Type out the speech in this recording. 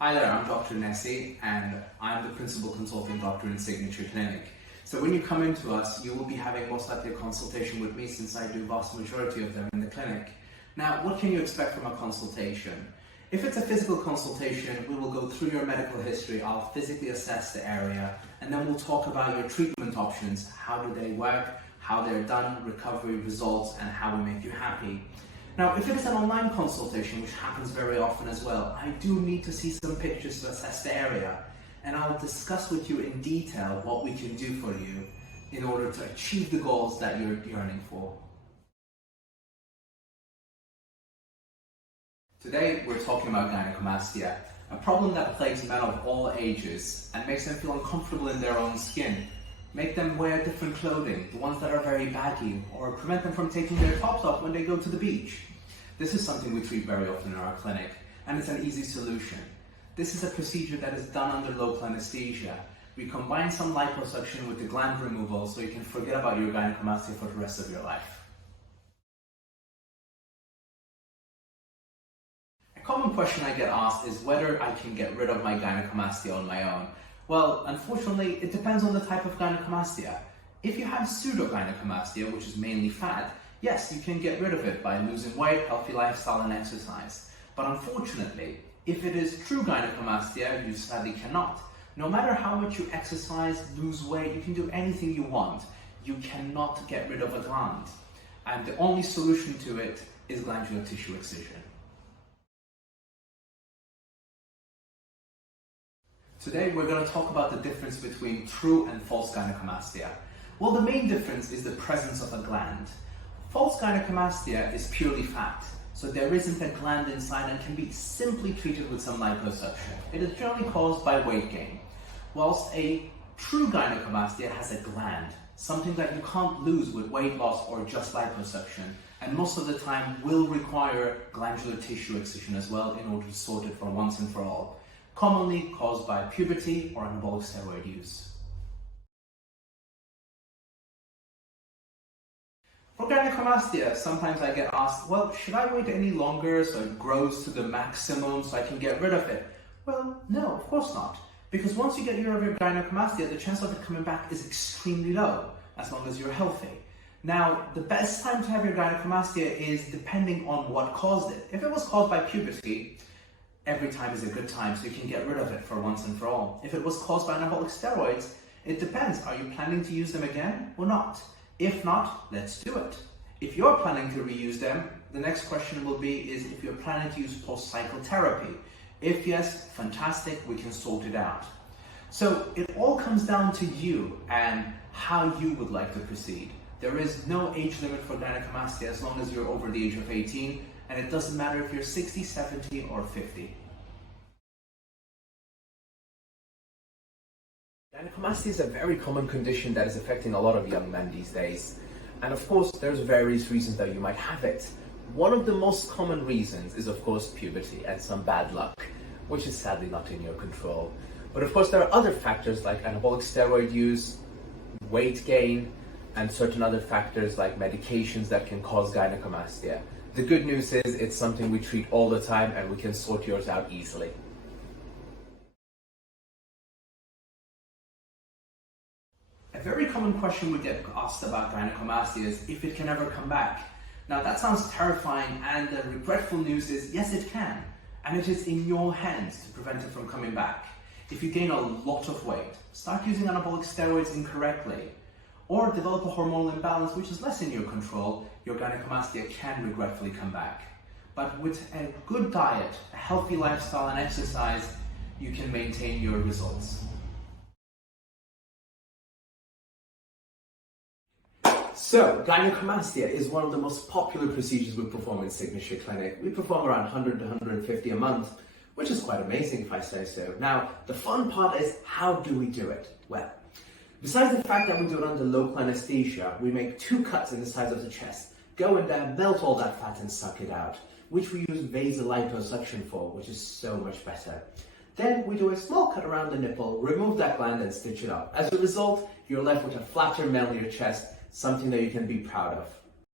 Hi there, I'm Dr. Nessie and I'm the Principal Consulting Doctor in Signature Clinic. So when you come into us, you will be having most likely a consultation with me since I do vast majority of them in the clinic. Now, what can you expect from a consultation? If it's a physical consultation, we will go through your medical history, I'll physically assess the area, and then we'll talk about your treatment options, how do they work, how they're done, recovery results, and how we make you happy. Now, if it is an online consultation, which happens very often as well, I do need to see some pictures to assess the area, and I'll discuss with you in detail what we can do for you in order to achieve the goals that you're yearning for. Today, we're talking about gynecomastia, a problem that plagues men of all ages and makes them feel uncomfortable in their own skin, make them wear different clothing, the ones that are very baggy, or prevent them from taking their tops off when they go to the beach. This is something we treat very often in our clinic, and it's an easy solution. This is a procedure that is done under local anesthesia. We combine some liposuction with the gland removal so you can forget about your gynecomastia for the rest of your life. A common question I get asked is whether I can get rid of my gynecomastia on my own. Well, unfortunately, it depends on the type of gynecomastia. If you have pseudogynecomastia, which is mainly fat, yes, you can get rid of it by losing weight, healthy lifestyle, and exercise. But unfortunately, if it is true gynecomastia, you sadly cannot. No matter how much you exercise, lose weight, you can do anything you want. You cannot get rid of a gland. And the only solution to it is glandular tissue excision. Today we're going to talk about the difference between true and false gynecomastia. Well, the main difference is the presence of a gland. False gynecomastia is purely fat, so there isn't a gland inside and can be simply treated with some liposuction. It is generally caused by weight gain, whilst a true gynecomastia has a gland, something that you can't lose with weight loss or just liposuction, and most of the time will require glandular tissue excision as well in order to sort it for once and for all, commonly caused by puberty or anabolic steroid use. For gynecomastia, sometimes I get asked, well, should I wait any longer so it grows to the maximum so I can get rid of it? Well, no, of course not. Because once you get rid of your gynecomastia, the chance of it coming back is extremely low, as long as you're healthy. Now, the best time to have your gynecomastia is depending on what caused it. If it was caused by puberty, every time is a good time, so you can get rid of it for once and for all. If it was caused by anabolic steroids, it depends. Are you planning to use them again or not? If not, let's do it. If you're planning to reuse them, the next question will be is if you're planning to use post-cycle therapy. If yes, fantastic, we can sort it out. So it all comes down to you and how you would like to proceed. There is no age limit for gynecomastia as long as you're over the age of 18, and it doesn't matter if you're 60, 70, or 50. Gynecomastia is a very common condition that is affecting a lot of young men these days. And of course, there's various reasons that you might have it. One of the most common reasons is of course puberty and some bad luck, which is sadly not in your control. But of course there are other factors like anabolic steroid use, weight gain, and certain other factors like medications that can cause gynecomastia. The good news is it's something we treat all the time and we can sort yours out easily. A very common question we get asked about gynecomastia is if it can ever come back. Now that sounds terrifying, and the regretful news is yes, it can, and it is in your hands to prevent it from coming back. If you gain a lot of weight, start using anabolic steroids incorrectly, or develop a hormonal imbalance which is less in your control, your gynecomastia can regretfully come back. But with a good diet, a healthy lifestyle and exercise, you can maintain your results. So, gynecomastia is one of the most popular procedures we perform in Signature Clinic. We perform around 100 to 150 a month, which is quite amazing if I say so. Now, the fun part is how do we do it? Well, besides the fact that we do it under local anesthesia, we make 2 cuts in the sides of the chest, go in there, melt all that fat and suck it out, which we use Vaser Liposuction for, which is so much better. Then we do a small cut around the nipple, remove that gland and stitch it up. As a result, you're left with a flatter, manlier chest, something that you can be proud of.